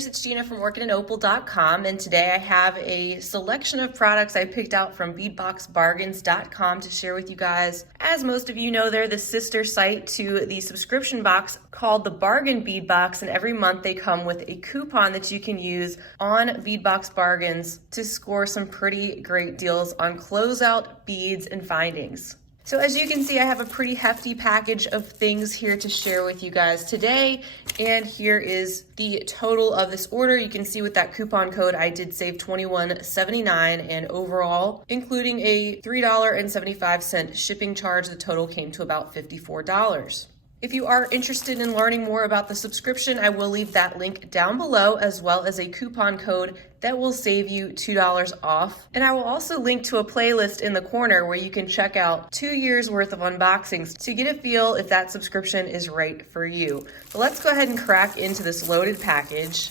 beaders, it's Gina from orchidandopal.com, and today I have a selection of products I picked out from beadboxbargains.com to share with you guys. As most of you know, they're the sister site to the subscription box called the Bargain Bead Box, and every month they come with a coupon that you can use on Bead Box Bargains to score some pretty great deals on closeout beads and findings. So as you can see, I have a pretty hefty package of things here to share with you guys today. And here is the total of this order. You can see with that coupon code, I did save $21.79, and overall, including a $3.75 shipping charge, the total came to about $54. If you are interested in learning more about the subscription, I will leave that link down below, as well as a coupon code that will save you $2 off. And I will also link to a playlist in the corner where you can check out 2 years worth of unboxings to get a feel if that subscription is right for you. But let's go ahead and crack into this loaded package.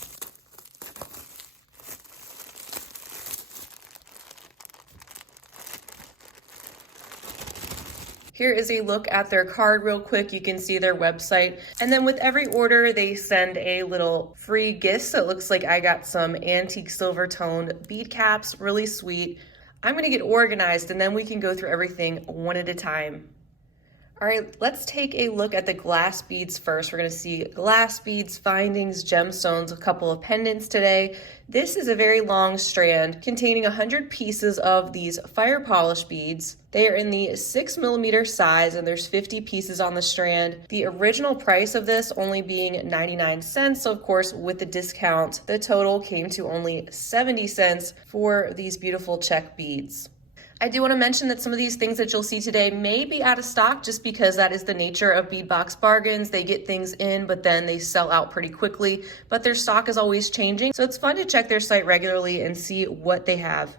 Here is a look at their card real quick. You can see their website. And then with every order, they send a little free gift. So it looks like I got some antique silver toned bead caps, really sweet. I'm gonna get organized and then we can go through everything one at a time. All right, let's take a look at the glass beads first. We're gonna see glass beads, findings, gemstones, a couple of pendants today. This is a very long strand containing 100 pieces of these fire polish beads. They are in the 6mm size and there's 50 pieces on the strand. The original price of this only being 99 cents. So of course, with the discount, the total came to only 70 cents for these beautiful check beads. I do want to mention that some of these things that you'll see today may be out of stock just because that is the nature of Bead Box Bargains. They get things in, but then they sell out pretty quickly, but their stock is always changing. So it's fun to check their site regularly and see what they have.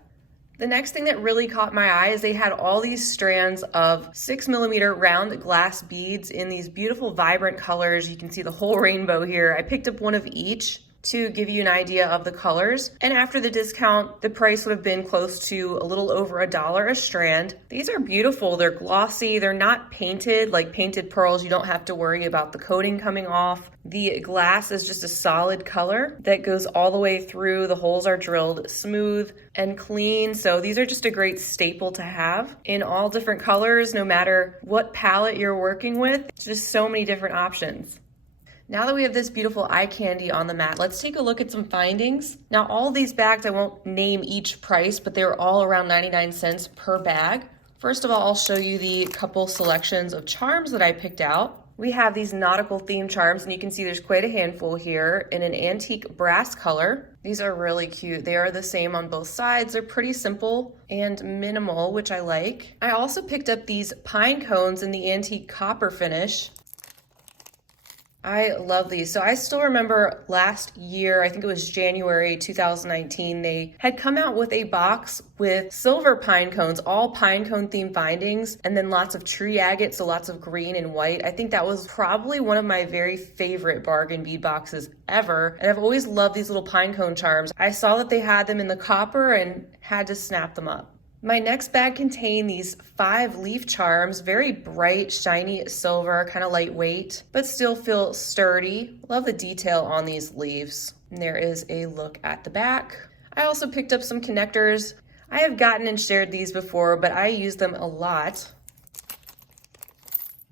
The next thing that really caught my eye is they had all these strands of 6mm round glass beads in these beautiful vibrant colors. You can see the whole rainbow here. I picked up one of each to give you an idea of the colors. And after the discount, the price would have been close to a little over $1 a strand. These are beautiful. They're glossy. They're not painted like painted pearls. You don't have to worry about the coating coming off. The glass is just a solid color that goes all the way through. The holes are drilled smooth and clean. So these are just a great staple to have in all different colors, no matter what palette you're working with. Just so many different options. Now that we have this beautiful eye candy on the mat, let's take a look at some findings. Now all these bags, I won't name each price, but they're all around 99 cents per bag. First of all, I'll show you the couple selections of charms that I picked out. We have these nautical themed charms, and you can see there's quite a handful here in an antique brass color. These are really cute. They are the same on both sides. They're pretty simple and minimal, which I like. I also picked up these pine cones in the antique copper finish. I love these. So I still remember last year, I think it was January 2019, they had come out with a box with silver pine cones, all pine cone themed findings, and then lots of tree agate, so lots of green and white. I think that was probably one of my very favorite bargain bead boxes ever. And I've always loved these little pine cone charms. I saw that they had them in the copper and had to snap them up. My next bag contained these 5 leaf charms, very bright, shiny silver, kind of lightweight, but still feel sturdy. Love the detail on these leaves. And there is a look at the back. I also picked up some connectors. I have gotten and shared these before, but I use them a lot.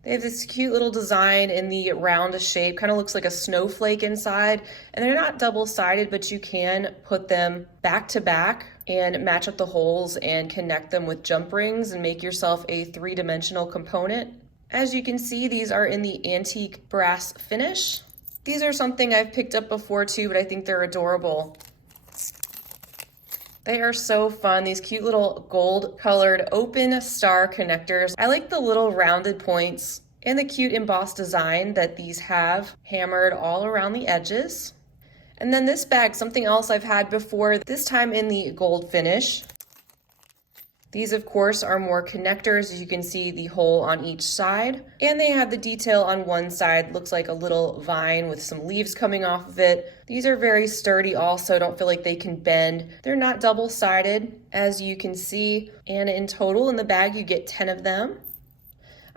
They have this cute little design in the round shape, kind of looks like a snowflake inside, and they're not double-sided, but you can put them back to back and match up the holes and connect them with jump rings and make yourself a 3-dimensional component. As you can see, these are in the antique brass finish. These are something I've picked up before too, but I think they're adorable. They are so fun, these cute little gold colored open star connectors. I like the little rounded points and the cute embossed design that these have hammered all around the edges. And then this bag, something else I've had before, this time in the gold finish. These, of course, are more connectors. As you can see, the hole on each side. And they have the detail on one side. Looks like a little vine with some leaves coming off of it. These are very sturdy also. Don't feel like they can bend. They're not double-sided, as you can see. And in total, in the bag, you get 10 of them.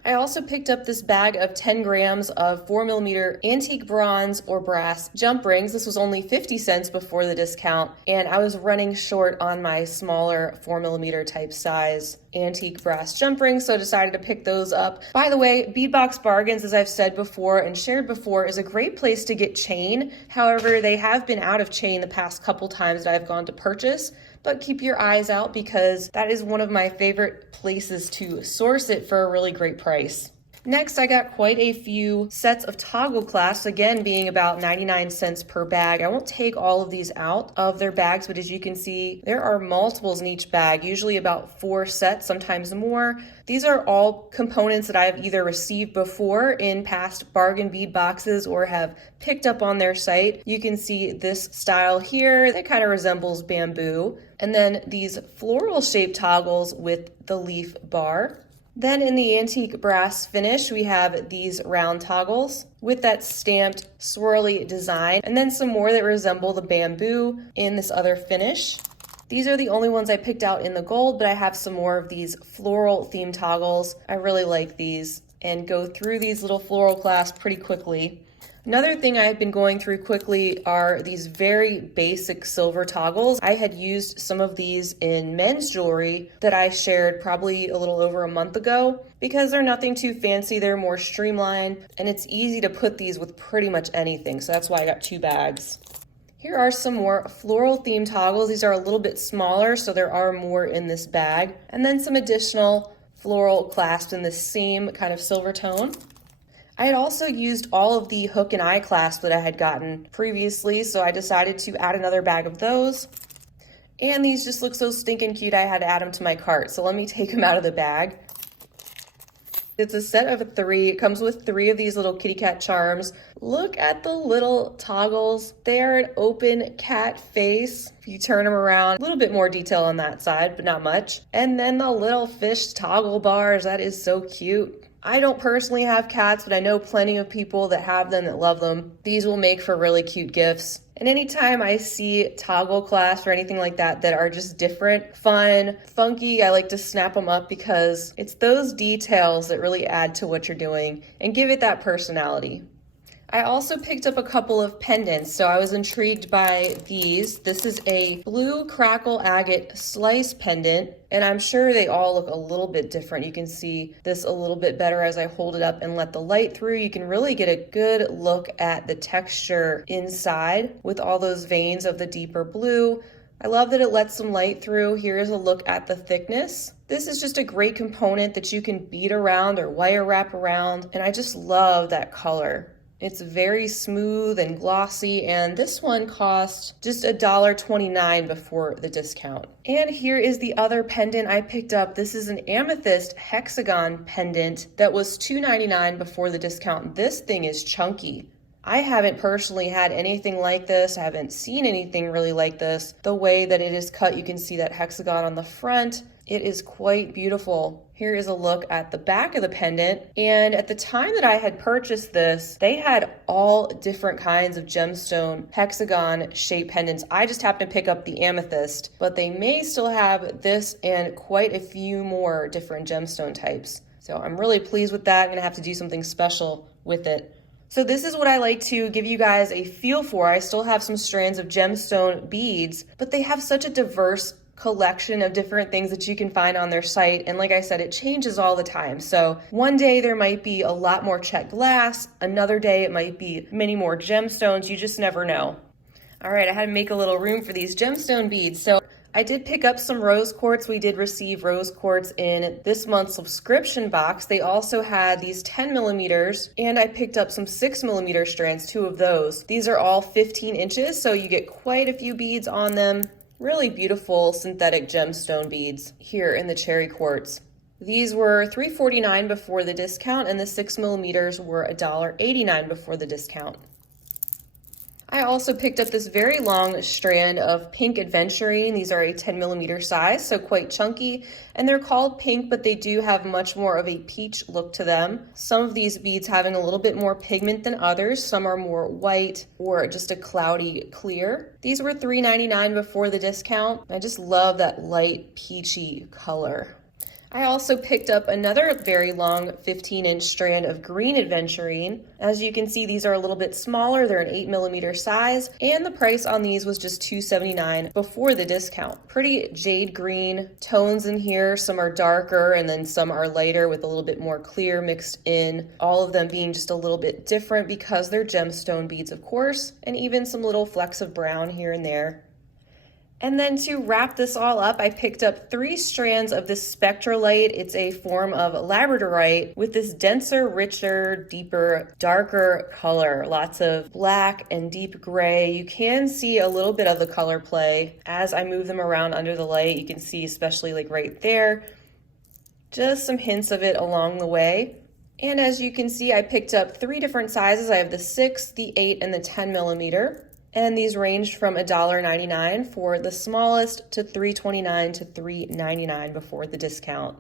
I also picked up this bag of 10 grams of 4mm antique bronze or brass jump rings. This was only 50 cents before the discount, and I was running short on my smaller 4mm type size antique brass jump rings, so I decided to pick those up. By the way, Bead Box Bargains, as I've said before and shared before, is a great place to get chain. However, they have been out of chain the past couple times that I've gone to purchase, but keep your eyes out because that is one of my favorite places to source it for a really great price. Next, I got quite a few sets of toggle clasps, again being about 99 cents per bag. I won't take all of these out of their bags, but as you can see, there are multiples in each bag, usually about 4 sets, sometimes more. These are all components that I've either received before in past bargain bead boxes or have picked up on their site. You can see this style here that kind of resembles bamboo. And then these floral shaped toggles with the leaf bar. Then in the antique brass finish, we have these round toggles with that stamped swirly design, and then some more that resemble the bamboo in this other finish. These are the only ones I picked out in the gold, but I have some more of these floral themed toggles. I really like these and go through these little floral clasps pretty quickly. Another thing I've been going through quickly are these very basic silver toggles. I had used some of these in men's jewelry that I shared probably a little over a month ago because they're nothing too fancy, they're more streamlined, and it's easy to put these with pretty much anything, so that's why I got 2 bags. Here are some more floral themed toggles. These are a little bit smaller, so there are more in this bag, and then some additional floral clasps in the same kind of silver tone. I had also used all of the hook and eye clasps that I had gotten previously, so I decided to add another bag of those. And these just look so stinking cute, I had to add them to my cart, so let me take them out of the bag. It's a set of 3. It comes with 3 of these little kitty cat charms. Look at the little toggles. They are an open cat face. If you turn them around, a little bit more detail on that side, but not much. And then the little fish toggle bars. That is so cute. I don't personally have cats, but I know plenty of people that have them that love them. These will make for really cute gifts. And anytime I see toggle clasps or anything like that that are just different, fun, funky, I like to snap them up because it's those details that really add to what you're doing and give it that personality. I also picked up a couple of pendants, so I was intrigued by these. This is a blue Crackle agate slice pendant, and I'm sure they all look a little bit different. You can see this a little bit better as I hold it up and let the light through. You can really get a good look at the texture inside with all those veins of the deeper blue. I love that it lets some light through. Here's a look at the thickness. This is just a great component that you can bead around or wire wrap around, and I just love that color. It's very smooth and glossy, and this one cost just $1.29 before the discount. And here is the other pendant I picked up. This is an Amethyst Hexagon pendant that was $2.99 before the discount. This thing is chunky. I haven't personally had anything like this. I haven't seen anything really like this. The way that it is cut, you can see that hexagon on the front. It is quite beautiful. Here is a look at the back of the pendant. And at the time that I had purchased this, they had all different kinds of gemstone hexagon shaped pendants. I just happened to pick up the amethyst, but they may still have this and quite a few more different gemstone types. So I'm really pleased with that. I'm gonna have to do something special with it. So this is what I like to give you guys a feel for. I still have some strands of gemstone beads, but they have such a diverse collection of different things that you can find on their site. And like I said, it changes all the time. So one day there might be a lot more checked glass. Another day it might be many more gemstones. You just never know. All right, I had to make a little room for these gemstone beads. So I did pick up some rose quartz. We did receive rose quartz in this month's subscription box. They also had these 10 millimeters, and I picked up some 6 millimeter strands, 2 of those. These are all 15 inches, so you get quite a few beads on them. Really beautiful synthetic gemstone beads here in the cherry quartz. These were $3.49 before the discount, and the 6 millimeters were $1.89 before the discount. I also picked up this very long strand of pink Adventury. These are a 10 millimeter size, so quite chunky, and they're called pink, but they do have much more of a peach look to them. Some of these beads having a little bit more pigment than others. Some are more white or just a cloudy clear. These were $3.99 before the discount. I just love that light peachy color. I also picked up another very long 15-inch strand of green aventurine. As you can see, these are a little bit smaller. They're an 8mm size, and the price on these was just $2.79 before the discount. Pretty jade green tones in here. Some are darker and then some are lighter with a little bit more clear mixed in. All of them being just a little bit different because they're gemstone beads, of course, and even some little flecks of brown here and there. And then to wrap this all up, I picked up 3 strands of this spectrolite. It's a form of labradorite with this denser, richer, deeper, darker color. Lots of black and deep gray. You can see a little bit of the color play as I move them around under the light. You can see, especially like right there, just some hints of it along the way. And as you can see, I picked up 3 different sizes. I have the 6, the 8, and the 10mm. And these ranged from $1.99 for the smallest to $3.29 to $3.99 before the discount.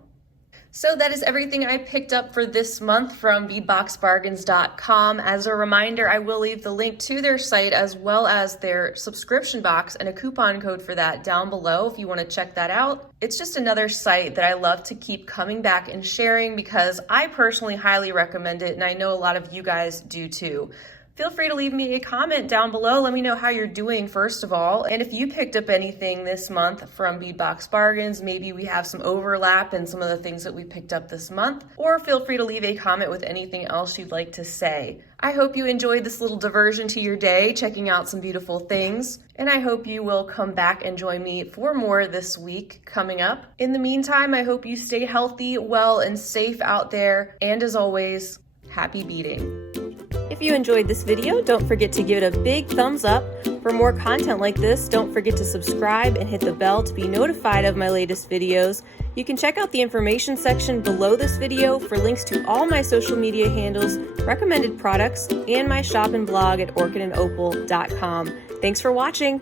So that is everything I picked up for this month from beadboxbargains.com. As a reminder, I will leave the link to their site as well as their subscription box and a coupon code for that down below if you want to check that out. It's just another site that I love to keep coming back and sharing because I personally highly recommend it, and I know a lot of you guys do too. Feel free to leave me a comment down below. Let me know how you're doing, first of all. And if you picked up anything this month from Bead Box Bargains, maybe we have some overlap in some of the things that we picked up this month. Or feel free to leave a comment with anything else you'd like to say. I hope you enjoyed this little diversion to your day, checking out some beautiful things. And I hope you will come back and join me for more this week coming up. In the meantime, I hope you stay healthy, well, and safe out there. And as always, happy beading. If you enjoyed this video, don't forget to give it a big thumbs up. For more content like this, don't forget to subscribe and hit the bell to be notified of my latest videos. You can check out the information section below this video for links to all my social media handles, recommended products, and my shop and blog at orchidandopal.com. Thanks for watching.